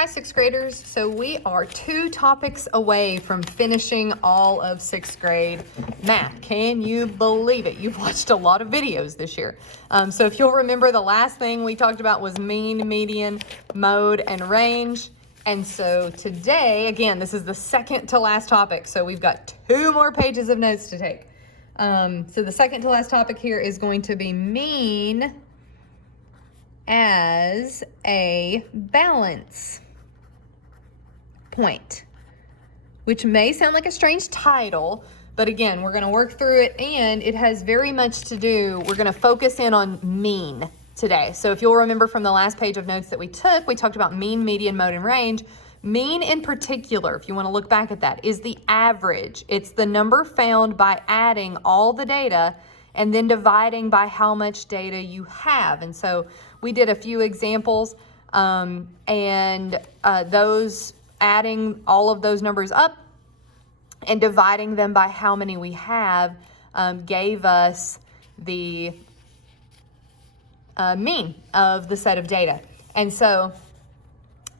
Hi, sixth graders. So we are 2 topics away from finishing all of 6th grade math. Can you believe it? You've watched a lot of videos this year. So if you'll remember, the last thing we talked about was mean, median, mode, and range. And so today, again, this is the second to last topic. So we've got 2 more pages of notes to take. So the second to last topic here is going to be mean as a balance point, which may sound like a strange title, but again, we're going to work through it, and it has very much to do, we're going to focus in on mean today. So if you'll remember from the last page of notes that we took, we talked about mean, median, mode, and range. Mean in particular, if you want to look back at that, is the average. It's the number found by adding all the data and then dividing by how much data you have. And so we did a few examples, those adding all of those numbers up and dividing them by how many we have gave us the mean of the set of data. And so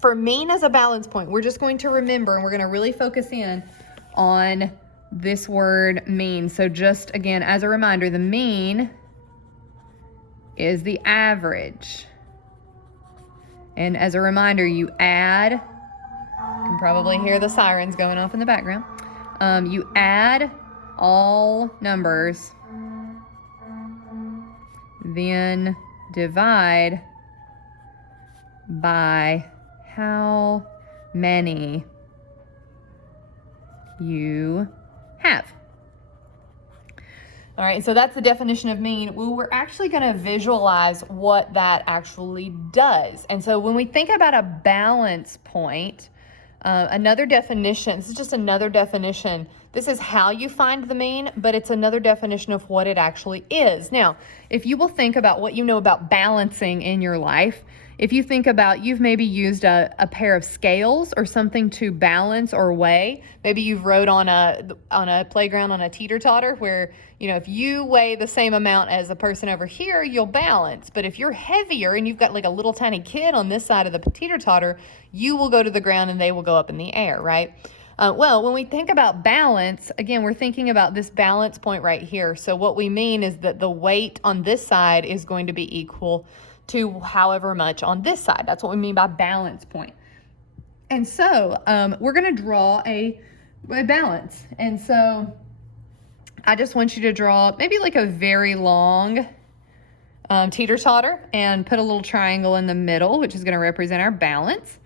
for mean as a balance point, we're just going to remember, and we're going to really focus in on this word mean. So just again, as a reminder, the mean is the average. And as a reminder, you add, you can probably hear the sirens going off in the background. You add all numbers, then divide by how many you have. All right, so that's the definition of mean. Well, we're actually going to visualize what that actually does. And so when we think about a balance point, another definition, this is just another definition. This is how you find the mean, but it's another definition of what it actually is. Now, if you will think about what you know about balancing in your life, if you think about, you've maybe used a pair of scales or something to balance or weigh. Maybe you've rode on a playground on a teeter-totter where, you know, if you weigh the same amount as the person over here, you'll balance. But if you're heavier and you've got like a little tiny kid on this side of the teeter-totter, you will go to the ground and they will go up in the air, right? Well, when we think about balance, again, we're thinking about this balance point right here. So what we mean is that the weight on this side is going to be equal to however much on this side. That's what we mean by balance point. And so we're going to draw a balance. And so I just want you to draw maybe like a very long teeter-totter and put a little triangle in the middle, which is going to represent our balance.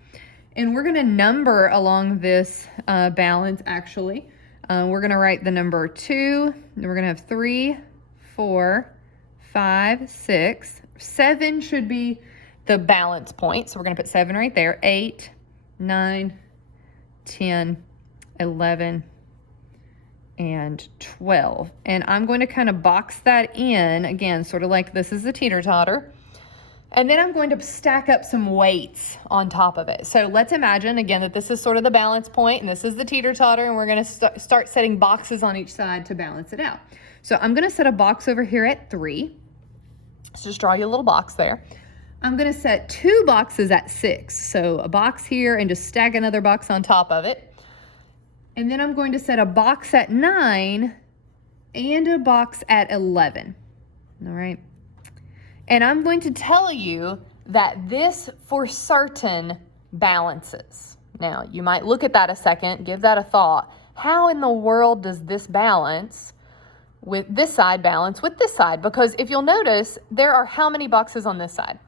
And we're going to number along this balance, actually. We're going to write the number 2, and we're going to have 3, 4, 5, 6. 7 should be the balance point, so we're going to put 7 right there. 8, 9, 10, 11, and 12. And I'm going to kind of box that in, again, sort of like this is the teeter-totter. And then I'm going to stack up some weights on top of it. So let's imagine, again, that this is sort of the balance point, and this is the teeter-totter, and we're going to start setting boxes on each side to balance it out. So I'm going to set a box over here at 3. So just draw you a little box there. I'm going to set 2 boxes at 6. So a box here and just stack another box on top of it. And then I'm going to set a box at 9 and a box at 11. All right. And I'm going to tell you that this for certain balances. Now, you might look at that a second, give that a thought. How in the world does this balance with this side balance with this side? Because if you'll notice, there are how many boxes on this side?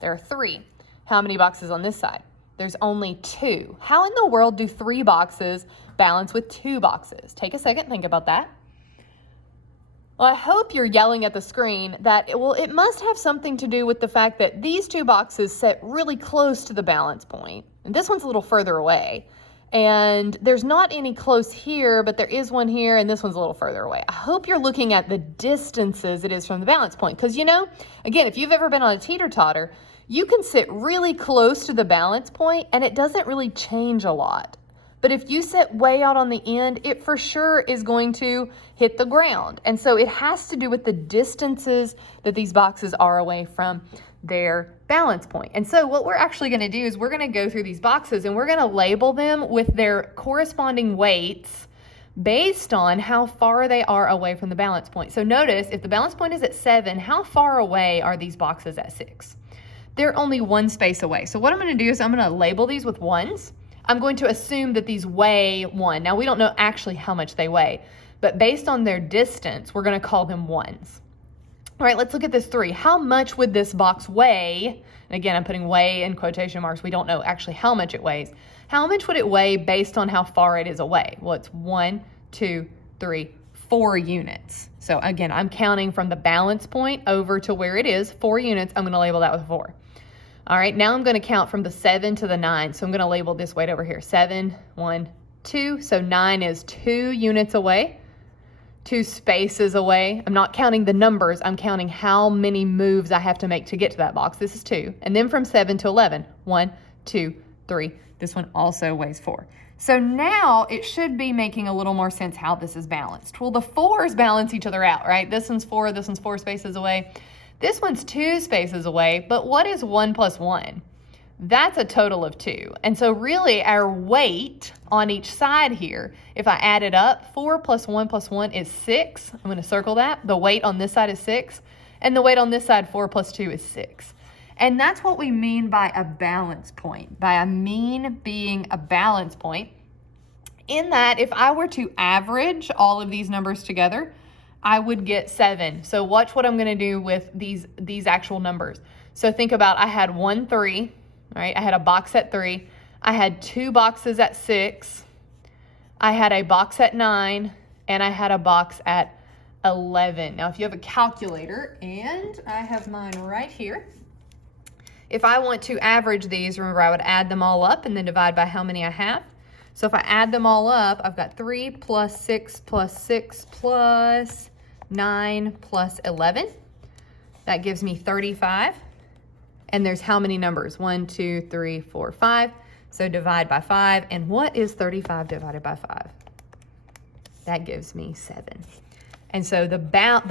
There are 3. How many boxes on this side? There's only 2. How in the world do 3 boxes balance with 2 boxes? Take a second, think about that. Well, I hope you're yelling at the screen that, it must have something to do with the fact that these 2 boxes sit really close to the balance point, and this one's a little further away. And there's not any close here, but there is one here, and this one's a little further away. I hope you're looking at the distances it is from the balance point. Because, you know, again, if you've ever been on a teeter-totter, you can sit really close to the balance point, and it doesn't really change a lot. But if you sit way out on the end, it for sure is going to hit the ground. And so it has to do with the distances that these boxes are away from their balance point. And so what we're actually going to do is we're going to go through these boxes and we're going to label them with their corresponding weights based on how far they are away from the balance point. So notice, if the balance point is at 7, how far away are these boxes at 6? They're only 1 space away. So what I'm going to do is I'm going to label these with 1s. I'm going to assume that these weigh 1. Now, we don't know actually how much they weigh, but based on their distance, we're going to call them 1s. All right, let's look at this 3. How much would this box weigh? And again, I'm putting weigh in quotation marks. We don't know actually how much it weighs. How much would it weigh based on how far it is away? Well, it's 1, 2, 3, 4 units. So again, I'm counting from the balance point over to where it is, 4 units. I'm going to label that with 4. All right, now I'm going to count from the 7 to the 9. So I'm going to label this weight over here. 7, 1, 2. So 9 is 2 units away. 2 spaces away. I'm not counting the numbers. I'm counting how many moves I have to make to get to that box. This is 2. And then from 7 to 11, 1, 2, 3. This one also weighs 4. So now it should be making a little more sense how this is balanced. Well, the 4s balance each other out, right? This one's 4, this one's 4 spaces away. This one's 2 spaces away, but what is 1 plus 1? That's a total of 2. And so really our weight on each side here, if I add it up, 4 plus 1 plus 1 is 6. I'm going to circle that. The weight on this side is 6. And the weight on this side, 4 plus 2 is 6. And that's what we mean by a balance point, by a mean being a balance point. In that, if I were to average all of these numbers together, I would get 7. So watch what I'm going to do with these actual numbers. So think about, I had 1, 3. Right? I had a box at 3. I had 2 boxes at 6. I had a box at 9. And I had a box at 11. Now, if you have a calculator, and I have mine right here, if I want to average these, remember I would add them all up and then divide by how many I have. So if I add them all up, I've got 3 plus 6 plus 6 plus 9 plus 11. That gives me 35. And there's how many numbers? 1, 2, 3, 4, 5. So divide by 5. And what is 35 divided by 5? That gives me 7. And so the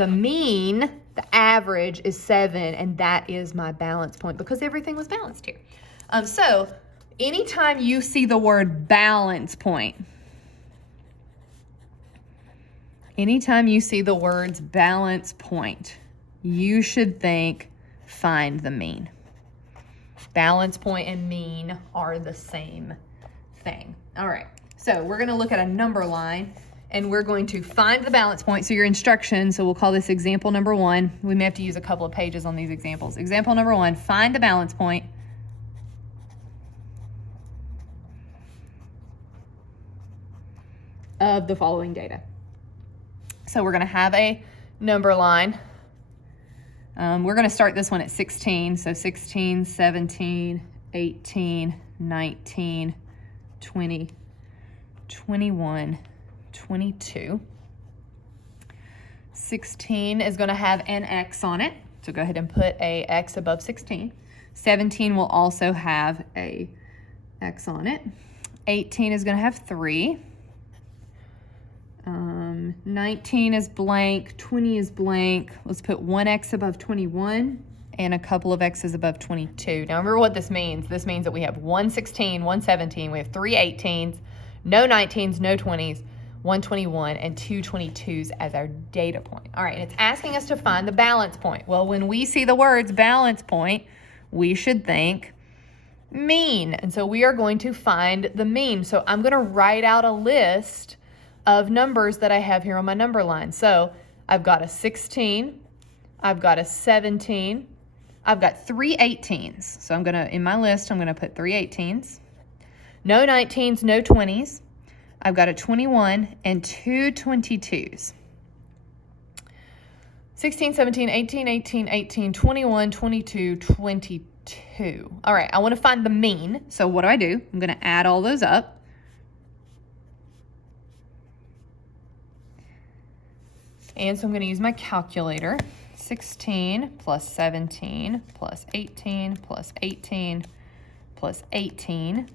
mean, the average is 7, and that is my balance point because everything was balanced here. So anytime you see the word balance point, anytime you see the words balance point, you should think find the mean. Balance point and mean are the same thing. All right, so we're going to look at a number line and we're going to find the balance point. So your instructions, so we'll call this example number 1. We may have to use a couple of pages on these examples. Example number 1, find the balance point of the following data. So we're going to have a number line. We're going to start this one at 16. So 16, 17, 18, 19, 20, 21, 22. 16 is going to have an X on it. So go ahead and put a X above 16. 17 will also have a X on it. 18 is going to have 3. 19 is blank, 20 is blank. Let's put 1 X above 21 and a couple of X's above 22. Now remember what this means. This means that we have 1 16, 1 17, we have 3 18s, no 19s, no 20s, 1 21, and 2 22s as our data point. All right, and it's asking us to find the balance point. Well, when we see the words balance point, we should think mean. And so we are going to find the mean. So I'm going to write out a list of numbers that I have here on my number line. So I've got a 16, I've got a 17, I've got 3 18s. So I'm gonna, in my list, I'm gonna put 3 18s, no 19s, no 20s. I've got a 21 and 2 22s. 16, 17, 18, 18, 18, 21, 22, 22. All right, I wanna find the mean. So what do? I'm gonna add all those up. And so I'm going to use my calculator. 16 plus 17 plus 18 plus 18 plus 18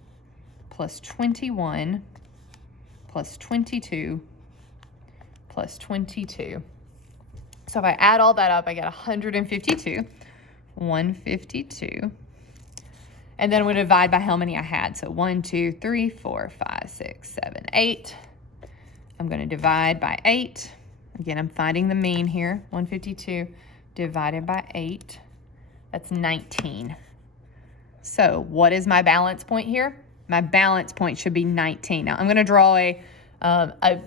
plus 21 plus 22 plus 22. So if I add all that up, I get 152. 152. And then I'm going to divide by how many I had. So 1, 2, 3, 4, 5, 6, 7, 8. I'm going to divide by 8. Again, I'm finding the mean here. 152 divided by 8. That's 19. So what is my balance point here? My balance point should be 19. Now I'm going to draw a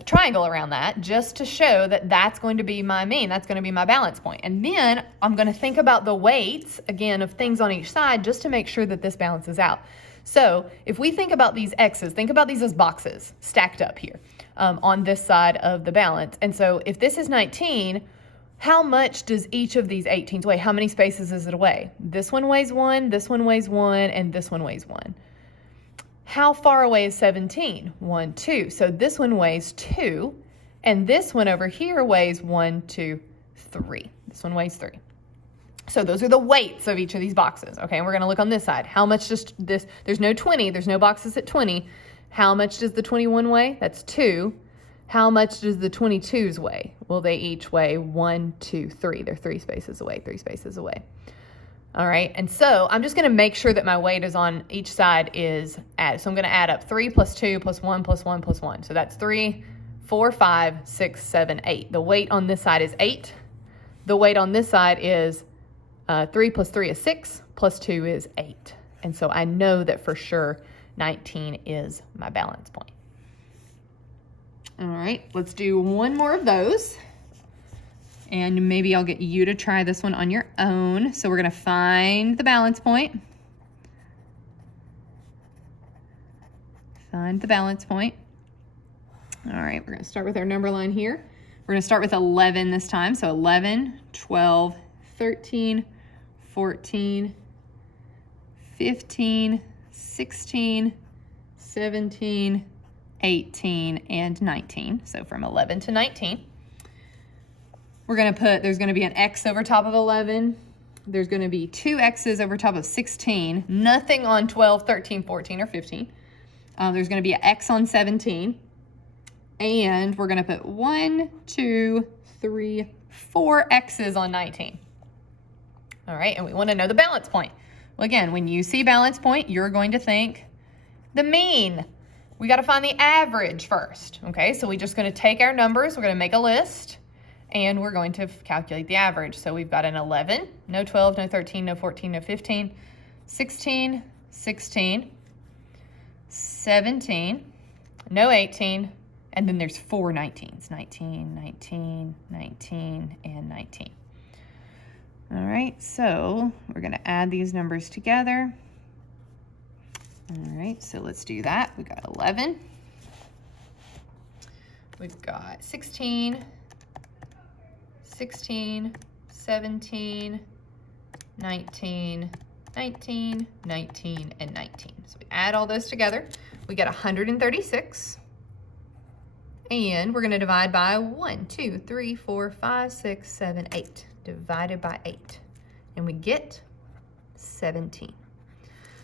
triangle around that just to show that that's going to be my mean. That's going to be my balance point. And then I'm going to think about the weights, again, of things on each side just to make sure that this balances out. So if we think about these x's, think about these as boxes stacked up here on this side of the balance. And so if this is 19, how much does each of these 18s weigh? How many spaces is it away? This one weighs 1, this one weighs 1, and this one weighs 1. How far away is 17? 1, 2. So this one weighs 2, and this one over here weighs 1, 2, 3. This one weighs 3. So those are the weights of each of these boxes. Okay, and we're going to look on this side. How much does this, there's no 20, there's no boxes at 20. How much does the 21 weigh? That's 2. How much does the 22s weigh? Well, they each weigh 1, 2, 3. They're 3 spaces away, 3 spaces away. All right, and so I'm just going to make sure that my weight is on each side is added. So I'm going to add up 3 plus 2 plus 1 plus 1 plus 1. So that's 3, 4, 5, 6, 7, 8. The weight on this side is 8. The weight on this side is 3 plus 3 is 6, plus 2 is 8. And so I know that for sure 19 is my balance point. All right, let's do one more of those. And maybe I'll get you to try this one on your own. So we're going to find the balance point. Find the balance point. All right, we're going to start with our number line here. We're going to start with 11 this time. So 11, 12, 13, 14, 15, 16, 17, 18, and 19. So from 11 to 19. We're going to put, there's going to be an X over top of 11. There's going to be 2 X's over top of 16. Nothing on 12, 13, 14, or 15. There's going to be an X on 17. And we're going to put 1, 2, 3, 4 X's on 19. All right, and we want to know the balance point. Well, again, when you see balance point, you're going to think the mean. We got to find the average first. Okay, so we're just going to take our numbers. We're going to make a list. And we're going to calculate the average. So we've got an 11, no 12, no 13, no 14, no 15, 16, 16, 17, no 18, and then there's 4 19s, 19, 19, 19, and 19. All right, so we're going to add these numbers together. All right, so let's do that. We've got 11. We've got 16, 16, 17, 19, 19, 19, and 19. So we add all those together. We get 136. And we're going to divide by 1, 2, 3, 4, 5, 6, 7, 8. Divided by 8. And we get 17.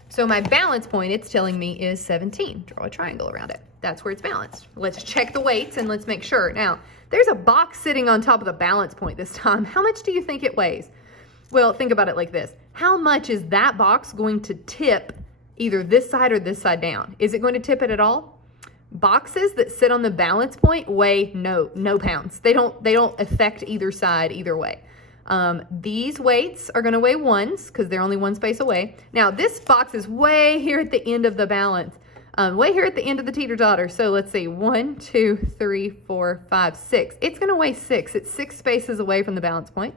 So my balance point, it's telling me, is 17. Draw a triangle around it. That's where it's balanced. Let's check the weights and let's make sure. Now, there's a box sitting on top of the balance point this time. How much do you think it weighs? Well, think about it like this. How much is that box going to tip either this side or this side down? Is it going to tip it at all? Boxes that sit on the balance point weigh no pounds. They don't affect either side either way. These weights are going to weigh 1s because they're only 1 space away. Now, this box is way here at the end of the balance. Way here at the end of the teeter-totter. So let's see, 1, 2, 3, 4, 5, 6. It's going to weigh 6. It's 6 spaces away from the balance point.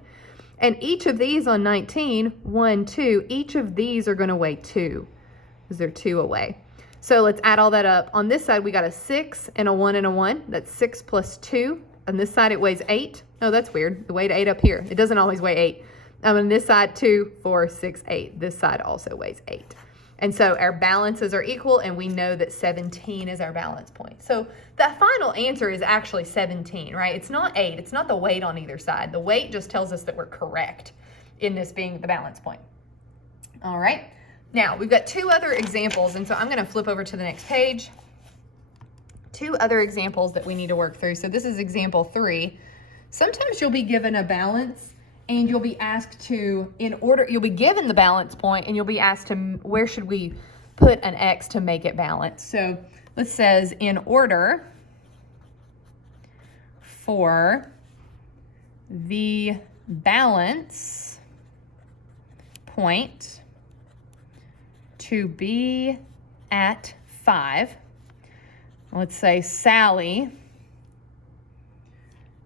And each of these on 19, 1, 2, each of these are going to weigh 2 because they're 2 away. So let's add all that up. On this side, we got a 6 and a 1 and a 1. That's 6 plus 2. On this side, it weighs 8. Oh, that's weird. It weighed 8 up here. It doesn't always weigh 8. On this side, 2, 4, 6, 8. This side also weighs 8. And so our balances are equal, and we know that 17 is our balance point. So the final answer is actually 17, right? It's not 8. It's not the weight on either side. The weight just tells us that we're correct in this being the balance point. All right. Now, we've got 2 other examples, and so I'm going to flip over to the next page. 2 other examples that we need to work through. So this is example 3. Sometimes you'll be given a balance and you'll be asked to, you'll be given the balance point, and you'll be asked to, where should we put an X to make it balanced? So it says, in order for the balance point to be at 5, let's say Sally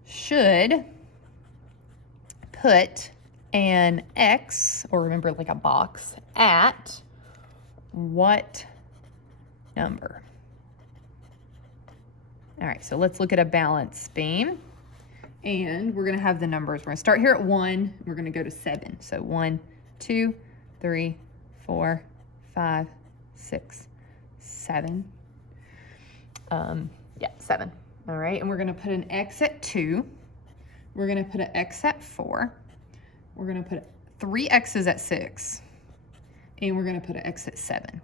should put an X, or remember like a box, at what number? All right, so let's look at a balance beam. And we're going to have the numbers. We're going to start here at 1. We're going to go to 7. So 1, 2, 3, 4, 5, 6, 7. 7. All right, and we're going to put an X at 2. We're going to put an X at 4. We're going to put 3 X's at 6. And we're going to put an X at 7.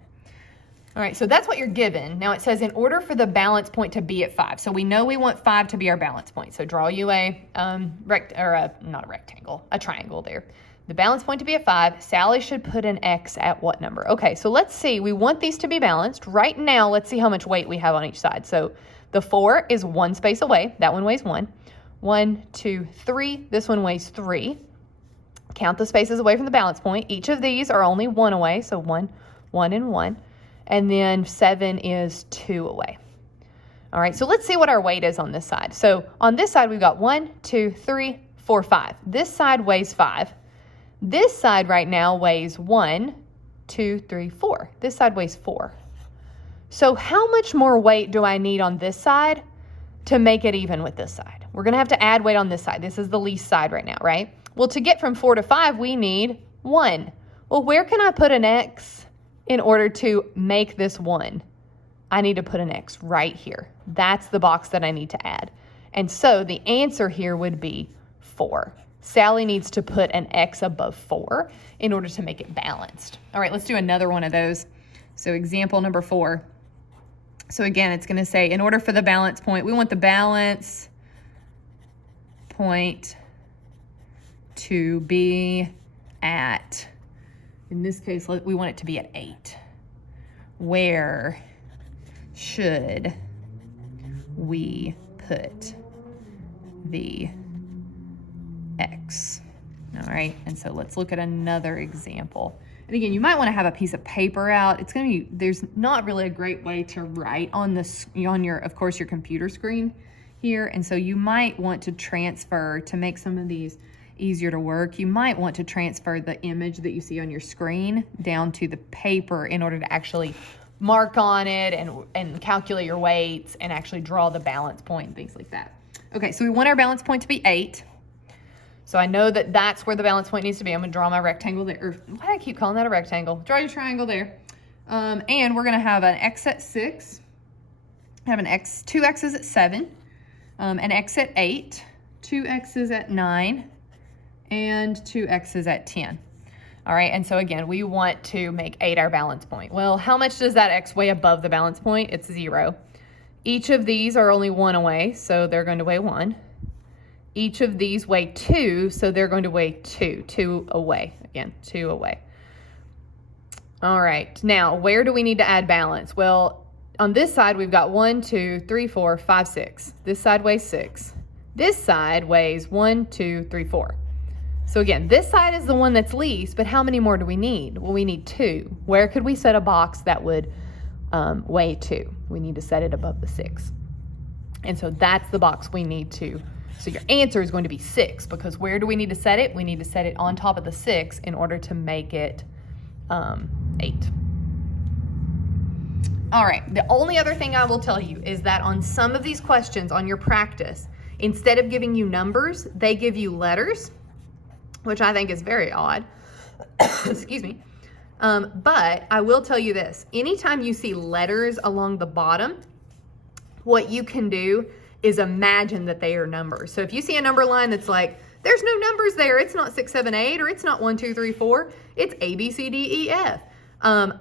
All right, so that's what you're given. Now it says in order for the balance point to be at 5. So we know we want 5 to be our balance point. So draw you a a triangle there. The balance point to be at 5, Sally should put an X at what number? Okay, so let's see. We want these to be balanced. Right now, let's see how much weight we have on each side. So the 4 is 1 space away. That one weighs 1. 1, 2, 3. This one weighs 3. Count the spaces away from the balance point. Each of these are only 1 away. So 1, 1, and 1. And then 7 is 2 away. All right, so let's see what our weight is on this side. So on this side, we've got 1, 2, 3, 4, 5. This side weighs 5. This side right now weighs 1, 2, 3, 4. This side weighs 4. So how much more weight do I need on this side to make it even with this side? We're going to have to add weight on this side. This is the least side right now, right? Well, to get from 4 to 5, we need 1. Well, where can I put an X in order to make this 1? I need to put an X right here. That's the box that I need to add. And so the answer here would be 4. Sally needs to put an X above 4 in order to make it balanced. All right, let's do another one of those. So example number 4. So again, it's going to say in order for the balance point, we want the balance point to be at, in this case, we want it to be at 8. Where should we put the X? All right, and so let's look at another example. And again, you might want to have a piece of paper out. It's going to be, there's not really a great way to write on this, on your, of course, your computer screen here. And so you might want to transfer, to make some of these easier to work, you might want to transfer the image that you see on your screen down to the paper in order to actually mark on it and calculate your weights and actually draw the balance point and things like that. Okay, so we want our balance point to be 8. So I know that that's where the balance point needs to be. I'm going to draw my rectangle there. Or why do I keep calling that a rectangle? Draw your triangle there. And we're going to have an X at 6. Have an X, 2 X's at 7. An X at 8. 2 X's at 9. And 2 X's at 10. All right, and so again, we want to make 8 our balance point. Well, how much does that X weigh above the balance point? It's 0. Each of these are only 1 away, so they're going to weigh 1. Each of these weigh 2, so they're going to weigh 2. 2 away. Again, 2 away. All right, now where do we need to add balance? Well, on this side, we've got 1, 2, 3, 4, 5, 6. This side weighs 6. This side weighs 1, 2, 3, 4. So again, this side is the one that's least, but how many more do we need? Well, we need 2. Where could we set a box that would weigh 2? We need to set it above the 6. And so that's the box we need to. So your answer is going to be 6, because where do we need to set it? We need to set it on top of the 6 in order to make it 8. All right, the only other thing I will tell you is that on some of these questions on your practice, instead of giving you numbers, they give you letters, which I think is very odd. Excuse me. But I will tell you this. Anytime you see letters along the bottom, what you can do is imagine that they are numbers. So if you see a number line that's like, there's no numbers there, it's not 6, 7, 8, or it's not 1, 2, 3, 4, it's A, B, C, D, E, F.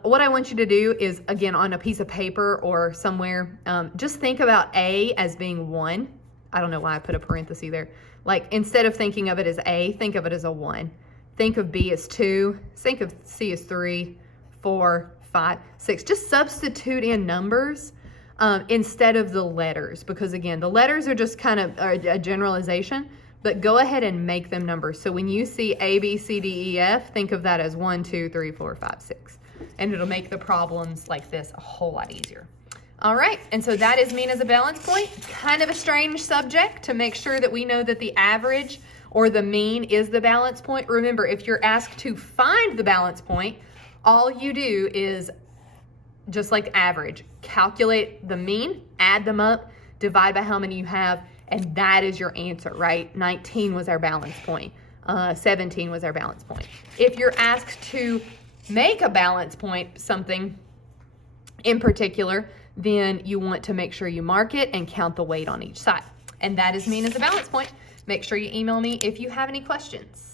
What I want you to do is, again, on a piece of paper or somewhere, just think about A as being 1. I don't know why I put a parenthesis there. Like instead of thinking of it as A, think of it as a 1. Think of B as 2. Think of C as 3, 4, 5, 6. Just substitute in numbers instead of the letters, because again, the letters are just kind of a generalization, but go ahead and make them numbers. So when you see A, B, C, D, E, F, think of that as 1, 2, 3, 4, 5, 6. And it'll make the problems like this a whole lot easier. All right, and so that is mean as a balance point. Kind of a strange subject to make sure that we know that the average or the mean is the balance point. Remember, if you're asked to find the balance point, all you do is, just like average, calculate the mean, add them up, divide by how many you have, and that is your answer, right? 19 was our balance point. 17 was our balance point. If you're asked to make a balance point, something in particular, then you want to make sure you mark it and count the weight on each side. And that is mean as a balance point. Make sure you email me if you have any questions.